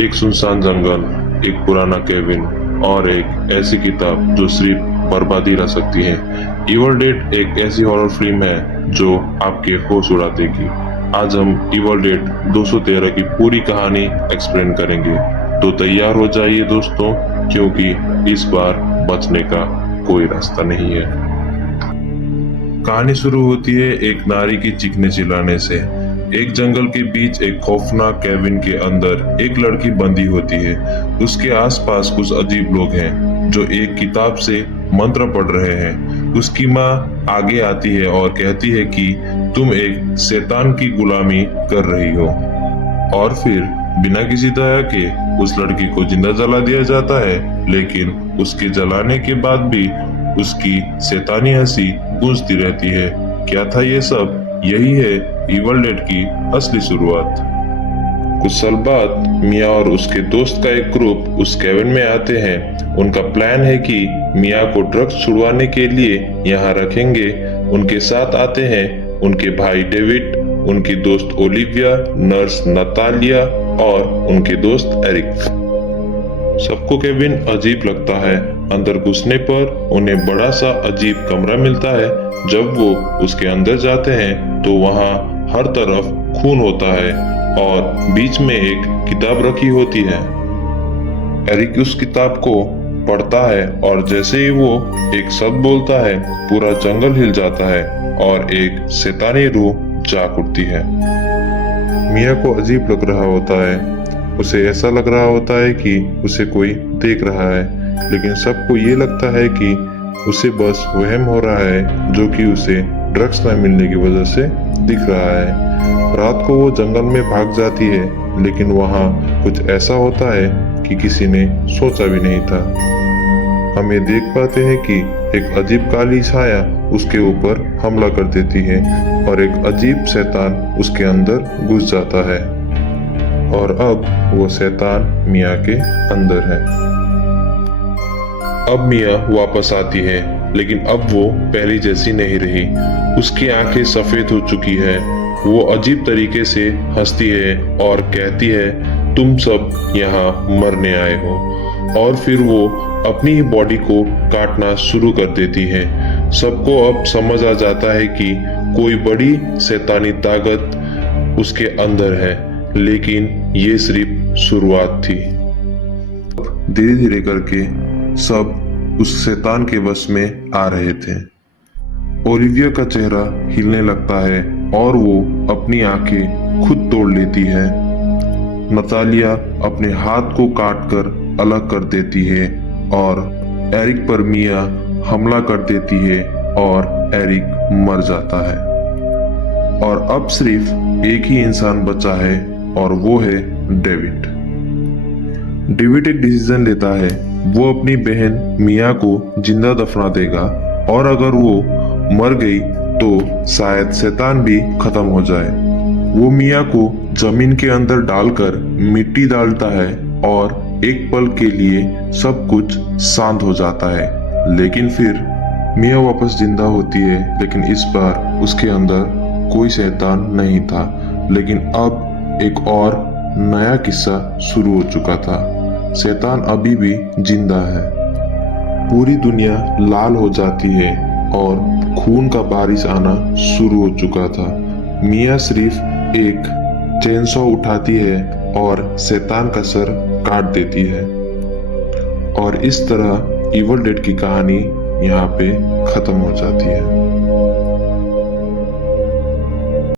एक सुनसान जंगल, एक पुराना केबिन और एक ऐसी किताब जो सिर्फ बर्बादी ला सकती है। इवल डेड एक ऐसी हॉरर फिल्म है जो आपके होश उड़ा देगी। आज हम इवल डेड 213 की पूरी कहानी एक्सप्लेन करेंगे, तो तैयार हो जाइए दोस्तों, क्योंकि इस बार बचने का कोई रास्ता नहीं है। कहानी शुरू होती है एक नारी की चीखने चिल्लाने से। एक जंगल के बीच एक खौफनाक कैबिन के अंदर एक लड़की बंदी होती है। उसके आसपास कुछ अजीब लोग हैं जो एक किताब से मंत्र पढ़ रहे हैं। उसकी माँ आगे आती है और कहती है कि तुम एक शैतान की गुलामी कर रही हो। और फिर बिना किसी दया के उस लड़की को जिंदा जला दिया जाता है, लेकिन उसके जलाने के बाद भी उसकी शैतानी हंसी गूंजती रहती है। क्या था ये सब? यही है इवल डेड की असली शुरुआत। कुछ साल बाद मिया और उसके दोस्त का एक ग्रुप उस केबिन में आते हैं। उनका प्लान है कि मिया को ड्रग्स छुड़वाने के लिए यहाँ रखेंगे। उनके साथ आते हैं उनके भाई डेविड, उनकी दोस्त ओलिविया, नर्स नतालिया और उनके दोस्त एरिक। सबको केबिन अजीब लगता है। अंदर घुसने पर उन्हें बड़ा सा अजीब कमरा मिलता है। जब वो उसके अंदर जाते हैं तो वहाँ हर तरफ खून होता है और बीच में एक किताब रखी होती है। एरिक उस किताब को पढ़ता है और जैसे ही वो एक शब्द बोलता है, पूरा जंगल हिल जाता है और एक शैतानी रूह जाग उठती है। मिया को अजीब लग रहा होता है। उसे ऐसा लग रहा होता है कि उसे कोई देख रहा है, लेकिन सबको ये लगता है कि उसे बस वहम हो रहा है, जो कि उसे ड्रग्स न मिलने की वजह से दिख रहा है। रात को वो जंगल में भाग जाती है, लेकिन वहाँ कुछ ऐसा होता है कि किसी ने सोचा भी नहीं था। हमें देख पाते हैं कि एक अजीब काली छाया उसके ऊपर हमला कर देती है और एक अजीब शैतान उसके अंदर घुस जाता है। और अब वो शैतान मिया के अंदर है। अब मिया वापस आती है, लेकिन अब वो पहली जैसी नहीं रही। उसकी आंखें सफेद हो चुकी है। वो अजीब तरीके से हंसती है और कहती है, तुम सब यहाँ मरने आए हो। और फिर वो अपनी ही बॉडी को काटना शुरू कर देती है। सबको अब समझ आ जाता है कि कोई बड़ी शैतानी ताकत उसके अंदर है, लेकिन ये सिर्फ शुरुआत थी। धीरे धीरे करके सब उस शैतान के वश में आ रहे थे। ओलिविया का चेहरा हिलने लगता है और वो अपनी आंखें खुद तोड़ लेती है। नतालिया अपने हाथ को काटकर अलग कर देती है और एरिक पर मिया हमला कर देती है और एरिक मर जाता है। और अब सिर्फ एक ही इंसान बचा है और वो है डेविड। डेविड एक डिसीजन लेता है। वो अपनी बहन मिया को जिंदा दफना देगा और अगर वो मर गई तो शायद शैतान भी खत्म हो जाए। वो मिया को जमीन के अंदर डालकर मिट्टी डालता है और एक पल के लिए सब कुछ शांत हो जाता है। लेकिन फिर मिया वापस जिंदा होती है, लेकिन इस बार उसके अंदर कोई शैतान नहीं था। लेकिन अब एक और नया किस्सा शुरू हो चुका था। शैतान अभी भी जिंदा है। पूरी दुनिया लाल हो जाती है और खून का बारिश आना शुरू हो चुका था। मिया सिर्फ एक चेनसॉ उठाती है और शैतान का सर काट देती है। और इस तरह इवल डेड की कहानी यहाँ पे खत्म हो जाती है।